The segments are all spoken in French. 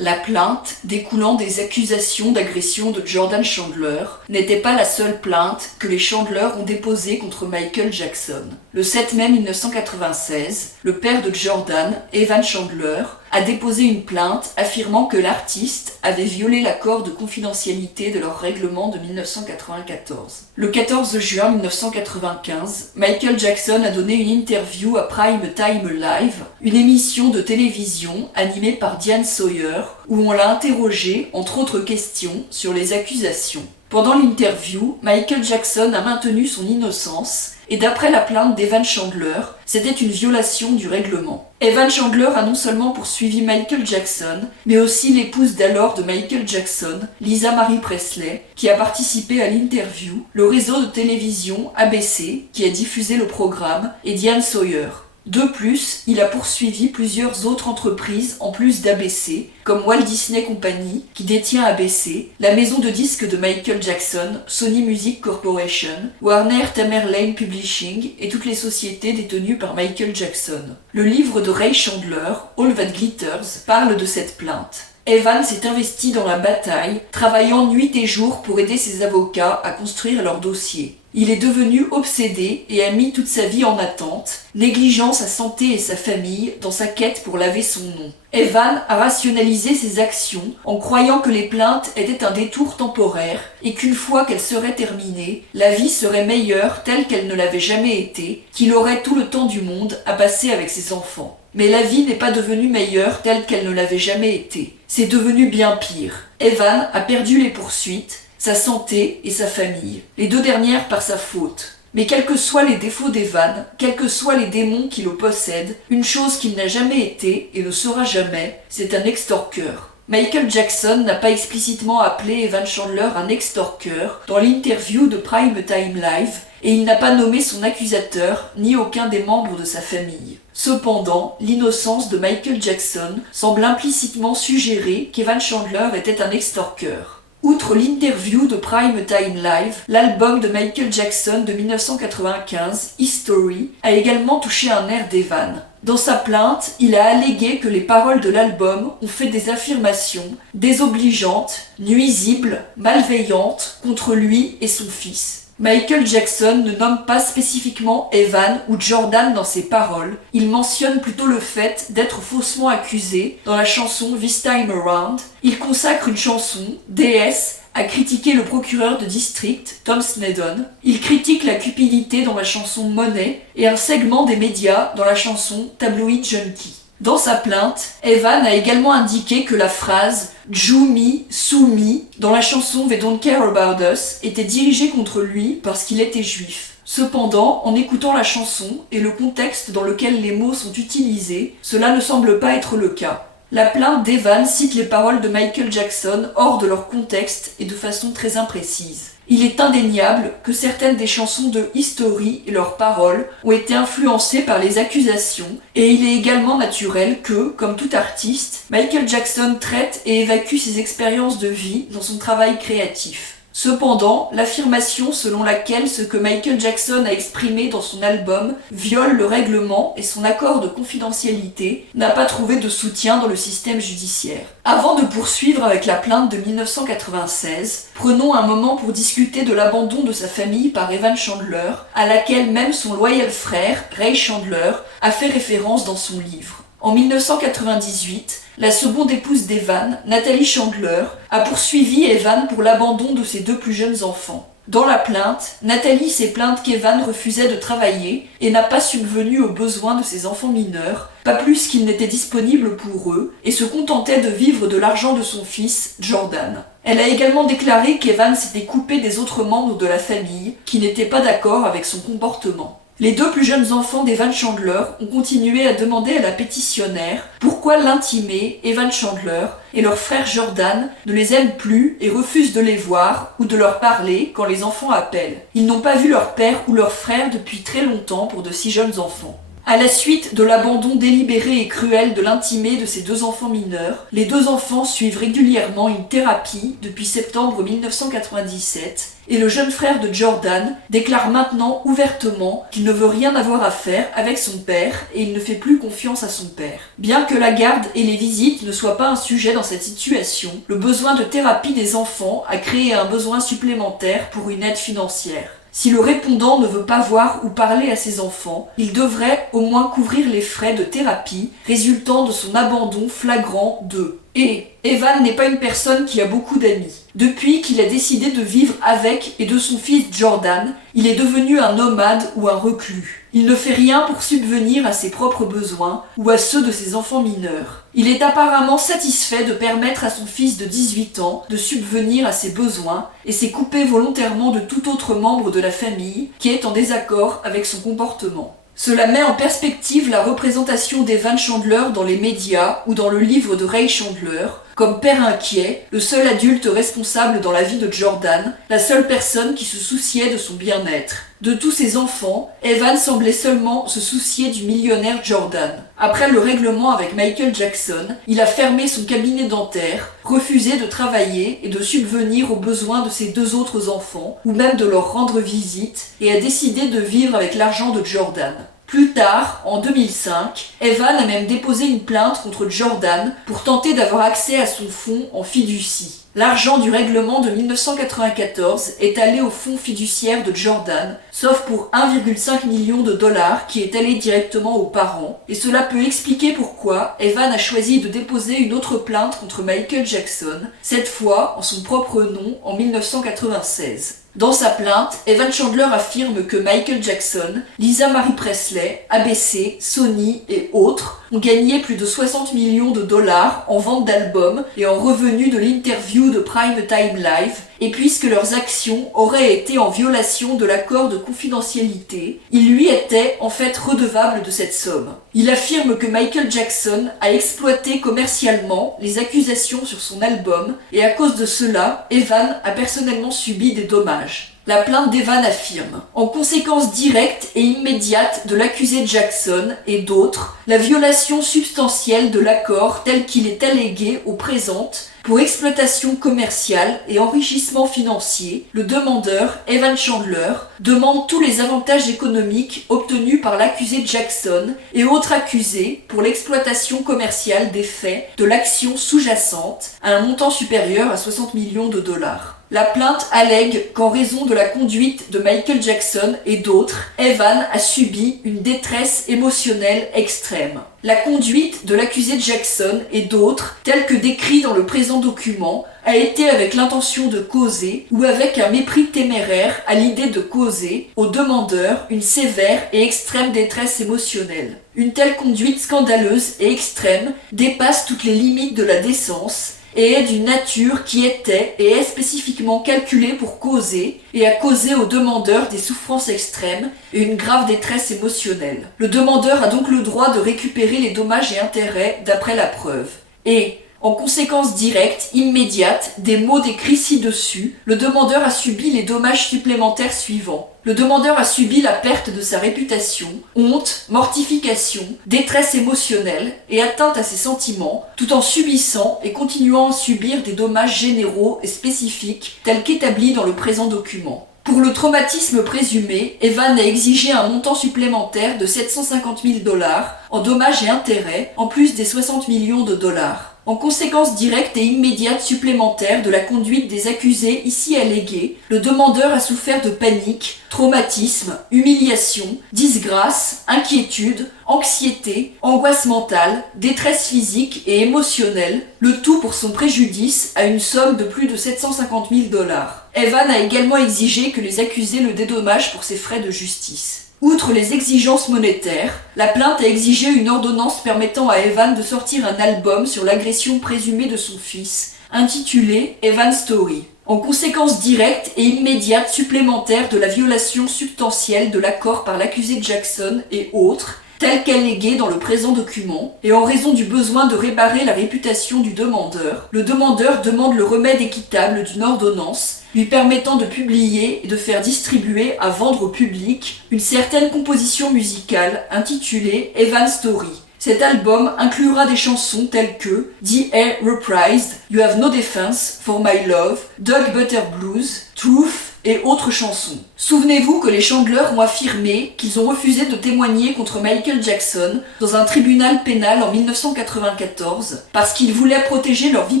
La plainte, découlant des accusations d'agression de Jordan Chandler, n'était pas la seule plainte que les Chandler ont déposée contre Michael Jackson. Le 7 mai 1996, le père de Jordan, Evan Chandler, a déposé une plainte affirmant que l'artiste avait violé l'accord de confidentialité de leur règlement de 1994. Le 14 juin 1995, Michael Jackson a donné une interview à Prime Time Live, une émission de télévision animée par Diane Sawyer, où on l'a interrogé, entre autres questions, sur les accusations. Pendant l'interview, Michael Jackson a maintenu son innocence et d'après la plainte d'Evan Chandler, c'était une violation du règlement. Evan Chandler a non seulement poursuivi Michael Jackson, mais aussi l'épouse d'alors de Michael Jackson, Lisa Marie Presley, qui a participé à l'interview, le réseau de télévision ABC, qui a diffusé le programme, et Diane Sawyer. De plus, il a poursuivi plusieurs autres entreprises en plus d'ABC, comme Walt Disney Company, qui détient ABC, la maison de disques de Michael Jackson, Sony Music Corporation, Warner Tamerlane Publishing et toutes les sociétés détenues par Michael Jackson. Le livre de Ray Chandler, All That Glitters, parle de cette plainte. Evan s'est investi dans la bataille, travaillant nuit et jour pour aider ses avocats à construire leur dossier. Il est devenu obsédé et a mis toute sa vie en attente, négligeant sa santé et sa famille dans sa quête pour laver son nom. Evan a rationalisé ses actions en croyant que les plaintes étaient un détour temporaire et qu'une fois qu'elles seraient terminées, la vie serait meilleure telle qu'elle ne l'avait jamais été, qu'il aurait tout le temps du monde à passer avec ses enfants. Mais la vie n'est pas devenue meilleure telle qu'elle ne l'avait jamais été. C'est devenu bien pire. Evan a perdu les poursuites, sa santé et sa famille, les deux dernières par sa faute. Mais quels que soient les défauts d'Evan, quels que soient les démons qui le possèdent, une chose qu'il n'a jamais été et ne sera jamais, c'est un extorqueur. Michael Jackson n'a pas explicitement appelé Evan Chandler un extorqueur dans l'interview de Prime Time Live et il n'a pas nommé son accusateur ni aucun des membres de sa famille. Cependant, l'innocence de Michael Jackson semble implicitement suggérer qu'Evan Chandler était un extorqueur. Outre l'interview de Prime Time Live, l'album de Michael Jackson de 1995, History, a également touché un air d'Evan. Dans sa plainte, il a allégué que les paroles de l'album ont fait des affirmations désobligeantes, nuisibles, malveillantes contre lui et son fils. Michael Jackson ne nomme pas spécifiquement Evan ou Jordan dans ses paroles, il mentionne plutôt le fait d'être faussement accusé dans la chanson This Time Around. Il consacre une chanson, DS, à critiquer le procureur de district, Tom Sneddon. Il critique la cupidité dans la chanson Money et un segment des médias dans la chanson Tabloid Junkie. Dans sa plainte, Evan a également indiqué que la phrase « Jew me, sue me » dans la chanson « They Don't Care About Us » était dirigée contre lui parce qu'il était juif. Cependant, en écoutant la chanson et le contexte dans lequel les mots sont utilisés, cela ne semble pas être le cas. La plainte d'Evan cite les paroles de Michael Jackson hors de leur contexte et de façon très imprécise. Il est indéniable que certaines des chansons de History et leurs paroles ont été influencées par les accusations et il est également naturel que, comme tout artiste, Michael Jackson traite et évacue ses expériences de vie dans son travail créatif. Cependant, l'affirmation selon laquelle ce que Michael Jackson a exprimé dans son album viole le règlement et son accord de confidentialité n'a pas trouvé de soutien dans le système judiciaire. Avant de poursuivre avec la plainte de 1996, prenons un moment pour discuter de l'abandon de sa famille par Evan Chandler, à laquelle même son loyal frère, Ray Chandler, a fait référence dans son livre. En 1998, la seconde épouse d'Evan, Natalie Chandler, a poursuivi Evan pour l'abandon de ses deux plus jeunes enfants. Dans la plainte, Natalie s'est plainte qu'Evan refusait de travailler et n'a pas subvenu aux besoins de ses enfants mineurs, pas plus qu'il n'était disponible pour eux, et se contentait de vivre de l'argent de son fils, Jordan. Elle a également déclaré qu'Evan s'était coupé des autres membres de la famille, qui n'étaient pas d'accord avec son comportement. Les deux plus jeunes enfants d'Evan Chandler ont continué à demander à la pétitionnaire pourquoi l'intimé, Evan Chandler, et leur frère Jordan ne les aiment plus et refusent de les voir ou de leur parler quand les enfants appellent. Ils n'ont pas vu leur père ou leur frère depuis très longtemps pour de si jeunes enfants. À la suite de l'abandon délibéré et cruel de l'intimé de ses 2 enfants mineurs, les 2 enfants suivent régulièrement une thérapie depuis septembre 1997 et le jeune frère de Jordan déclare maintenant ouvertement qu'il ne veut rien avoir à faire avec son père et il ne fait plus confiance à son père. Bien que la garde et les visites ne soient pas un sujet dans cette situation, le besoin de thérapie des enfants a créé un besoin supplémentaire pour une aide financière. Si le répondant ne veut pas voir ou parler à ses enfants, il devrait au moins couvrir les frais de thérapie résultant de son abandon flagrant d'eux. Et Evan n'est pas une personne qui a beaucoup d'amis. Depuis qu'il a décidé de vivre avec et de son fils Jordan, il est devenu un nomade ou un reclus. Il ne fait rien pour subvenir à ses propres besoins ou à ceux de ses enfants mineurs. Il est apparemment satisfait de permettre à son fils de 18 ans de subvenir à ses besoins et s'est coupé volontairement de tout autre membre de la famille qui est en désaccord avec son comportement. Cela met en perspective la représentation d'Evan Chandler dans les médias ou dans le livre de Ray Chandler, comme père inquiet, le seul adulte responsable dans la vie de Jordan, la seule personne qui se souciait de son bien-être. De tous ses enfants, Evan semblait seulement se soucier du millionnaire Jordan. Après le règlement avec Michael Jackson, il a fermé son cabinet dentaire, refusé de travailler et de subvenir aux besoins de ses 2 autres enfants, ou même de leur rendre visite, et a décidé de vivre avec l'argent de Jordan. Plus tard, en 2005, Evan a même déposé une plainte contre Jordan pour tenter d'avoir accès à son fonds en fiducie. L'argent du règlement de 1994 est allé au fonds fiduciaire de Jordan, sauf pour 1,5 million de dollars qui est allé directement aux parents, et cela peut expliquer pourquoi Evan a choisi de déposer une autre plainte contre Michael Jackson, cette fois en son propre nom en 1996. Dans sa plainte, Evan Chandler affirme que Michael Jackson, Lisa Marie Presley, ABC, Sony et autres ont gagné plus de 60 millions de dollars en vente d'albums et en revenus de l'interview de Prime Time Live, et puisque leurs actions auraient été en violation de l'accord de confidentialité, il lui était en fait redevable de cette somme. Il affirme que Michael Jackson a exploité commercialement les accusations sur son album et à cause de cela, Evan a personnellement subi des dommages. La plainte d'Evan affirme, en conséquence directe et immédiate de l'accusé Jackson et d'autres, la violation substantielle de l'accord tel qu'il est allégué au présent pour exploitation commerciale et enrichissement financier, le demandeur, Evan Chandler, demande tous les avantages économiques obtenus par l'accusé Jackson et autres accusés pour l'exploitation commerciale des faits de l'action sous-jacente à un montant supérieur à 60 millions de dollars. La plainte allègue qu'en raison de la conduite de Michael Jackson et d'autres, Evan a subi une détresse émotionnelle extrême. La conduite de l'accusé Jackson et d'autres, telle que décrit dans le présent document, a été avec l'intention de causer ou avec un mépris téméraire à l'idée de causer au demandeur une sévère et extrême détresse émotionnelle. Une telle conduite scandaleuse et extrême dépasse toutes les limites de la décence et est d'une nature qui était et est spécifiquement calculée pour causer et a causé au demandeur des souffrances extrêmes et une grave détresse émotionnelle. Le demandeur a donc le droit de récupérer les dommages et intérêts d'après la preuve. Et, en conséquence directe, immédiate, des mots décrits ci-dessus, le demandeur a subi les dommages supplémentaires suivants. Le demandeur a subi la perte de sa réputation, honte, mortification, détresse émotionnelle et atteinte à ses sentiments, tout en subissant et continuant à subir des dommages généraux et spécifiques tels qu'établis dans le présent document. Pour le traumatisme présumé, Evan a exigé un montant supplémentaire de 750 000 dollars en dommages et intérêts, en plus des 60 millions de dollars. En conséquence directe et immédiate supplémentaire de la conduite des accusés ici allégués, le demandeur a souffert de panique, traumatisme, humiliation, disgrâce, inquiétude, anxiété, angoisse mentale, détresse physique et émotionnelle, le tout pour son préjudice à une somme de plus de 750 000 dollars. Evan a également exigé que les accusés le dédommagent pour ses frais de justice. Outre les exigences monétaires, la plainte a exigé une ordonnance permettant à Evan de sortir un album sur l'agression présumée de son fils, intitulé Evan Story. En conséquence directe et immédiate supplémentaire de la violation substantielle de l'accord par l'accusé Jackson et autres, telle qu'alléguée dans le présent document, et en raison du besoin de réparer la réputation du demandeur, le demandeur demande le remède équitable d'une ordonnance lui permettant de publier et de faire distribuer à vendre au public une certaine composition musicale intitulée Evan Story. Cet album inclura des chansons telles que D.A. Reprised, You Have No Defense, For My Love, Dog Butter Blues, Truth et autres chansons. Souvenez-vous que les Chandler ont affirmé qu'ils ont refusé de témoigner contre Michael Jackson dans un tribunal pénal en 1994 parce qu'ils voulaient protéger leur vie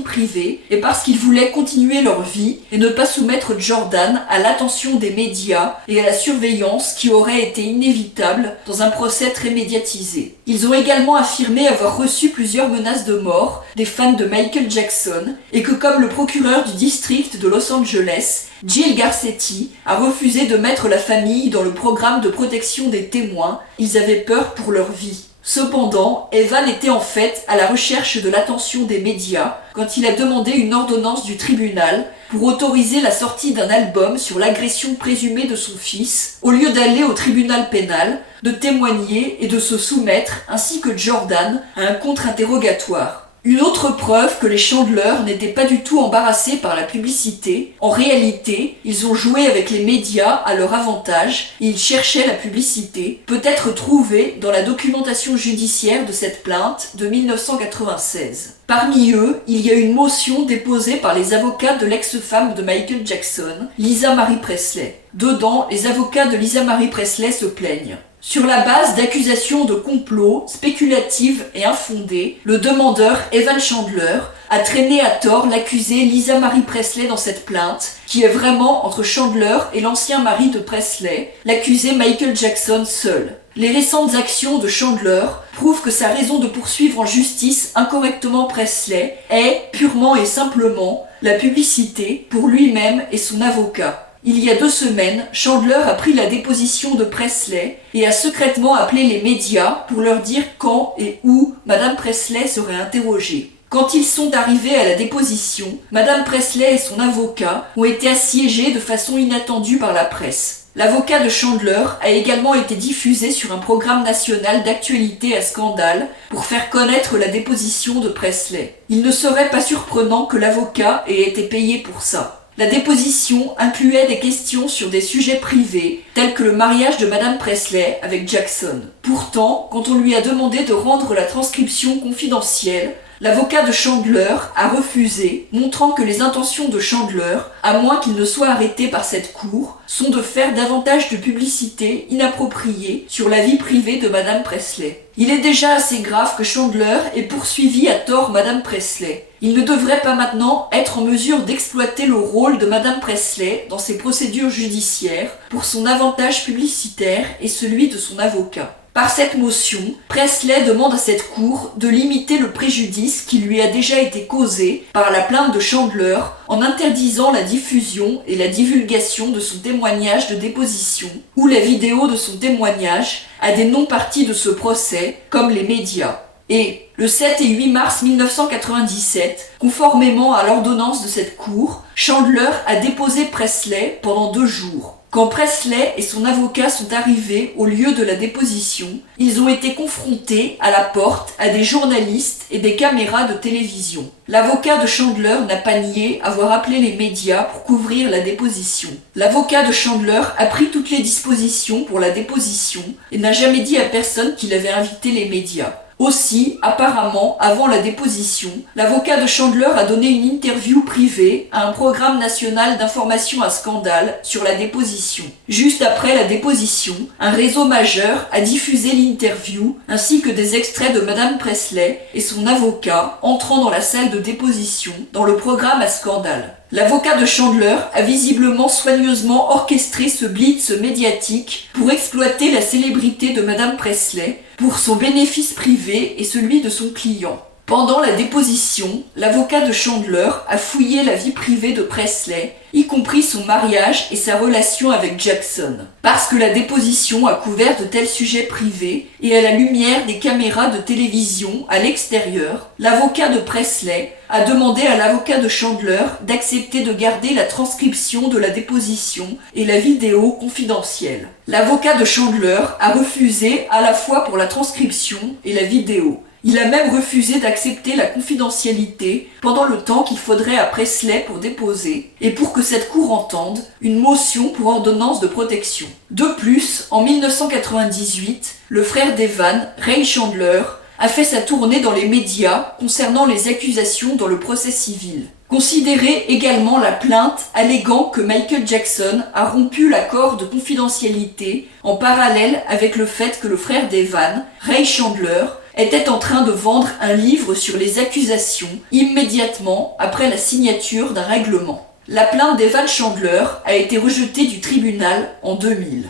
privée et parce qu'ils voulaient continuer leur vie et ne pas soumettre Jordan à l'attention des médias et à la surveillance qui aurait été inévitable dans un procès très médiatisé. Ils ont également affirmé avoir reçu plusieurs menaces de mort des fans de Michael Jackson et que comme le procureur du district de Los Angeles, Jill Garcetti, a refusé de mettre la famille dans le programme de protection des témoins, ils avaient peur pour leur vie. Cependant, Evan était en fait à la recherche de l'attention des médias quand il a demandé une ordonnance du tribunal pour autoriser la sortie d'un album sur l'agression présumée de son fils, au lieu d'aller au tribunal pénal, de témoigner et de se soumettre, ainsi que Jordan, à un contre-interrogatoire. Une autre preuve que les Chandler n'étaient pas du tout embarrassés par la publicité. En réalité, ils ont joué avec les médias à leur avantage et ils cherchaient la publicité, peut-être trouvée dans la documentation judiciaire de cette plainte de 1996. Parmi eux, il y a une motion déposée par les avocats de l'ex-femme de Michael Jackson, Lisa Marie Presley. Dedans, les avocats de Lisa Marie Presley se plaignent. Sur la base d'accusations de complot spéculatives et infondées, le demandeur Evan Chandler a traîné à tort l'accusée Lisa Marie Presley dans cette plainte, qui est vraiment entre Chandler et l'ancien mari de Presley, l'accusé Michael Jackson seul. Les récentes actions de Chandler prouvent que sa raison de poursuivre en justice incorrectement Presley est, purement et simplement, la publicité pour lui-même et son avocat. Il y a 2 semaines, Chandler a pris la déposition de Presley et a secrètement appelé les médias pour leur dire quand et où Madame Presley serait interrogée. Quand ils sont arrivés à la déposition, Madame Presley et son avocat ont été assiégés de façon inattendue par la presse. L'avocat de Chandler a également été diffusé sur un programme national d'actualité à scandale pour faire connaître la déposition de Presley. Il ne serait pas surprenant que l'avocat ait été payé pour ça. La déposition incluait des questions sur des sujets privés, tels que le mariage de Madame Presley avec Jackson. Pourtant, quand on lui a demandé de rendre la transcription confidentielle, l'avocat de Chandler a refusé, montrant que les intentions de Chandler, à moins qu'il ne soit arrêté par cette cour, sont de faire davantage de publicité inappropriée sur la vie privée de Madame Presley. Il est déjà assez grave que Chandler ait poursuivi à tort Madame Presley. Il ne devrait pas maintenant être en mesure d'exploiter le rôle de Madame Presley dans ses procédures judiciaires pour son avantage publicitaire et celui de son avocat. Par cette motion, Presley demande à cette cour de limiter le préjudice qui lui a déjà été causé par la plainte de Chandler en interdisant la diffusion et la divulgation de son témoignage de déposition ou la vidéo de son témoignage à des non-parties de ce procès, comme les médias. Et, le 7 et 8 mars 1997, conformément à l'ordonnance de cette cour, Chandler a déposé Presley pendant 2 jours. Quand Presley et son avocat sont arrivés au lieu de la déposition, ils ont été confrontés à la porte à des journalistes et des caméras de télévision. L'avocat de Chandler n'a pas nié avoir appelé les médias pour couvrir la déposition. L'avocat de Chandler a pris toutes les dispositions pour la déposition et n'a jamais dit à personne qu'il avait invité les médias. Aussi, apparemment, avant la déposition, l'avocat de Chandler a donné une interview privée à un programme national d'information à scandale sur la déposition. Juste après la déposition, un réseau majeur a diffusé l'interview ainsi que des extraits de Madame Presley et son avocat entrant dans la salle de déposition dans le programme à scandale. L'avocat de Chandler a visiblement soigneusement orchestré ce blitz médiatique pour exploiter la célébrité de Madame Presley pour son bénéfice privé et celui de son client. Pendant la déposition, l'avocat de Chandler a fouillé la vie privée de Presley, y compris son mariage et sa relation avec Jackson. Parce que la déposition a couvert de tels sujets privés et à la lumière des caméras de télévision à l'extérieur, l'avocat de Presley a demandé à l'avocat de Chandler d'accepter de garder la transcription de la déposition et la vidéo confidentielle. L'avocat de Chandler a refusé à la fois pour la transcription et la vidéo. Il a même refusé d'accepter la confidentialité pendant le temps qu'il faudrait à Presley pour déposer et pour que cette cour entende une motion pour ordonnance de protection. De plus, en 1998, le frère d'Evan, Ray Chandler, a fait sa tournée dans les médias concernant les accusations dans le procès civil. Considérez également la plainte alléguant que Michael Jackson a rompu l'accord de confidentialité en parallèle avec le fait que le frère d'Evan, Ray Chandler, était en train de vendre un livre sur les accusations immédiatement après la signature d'un règlement. La plainte d'Evan Chandler a été rejetée du tribunal en 2000.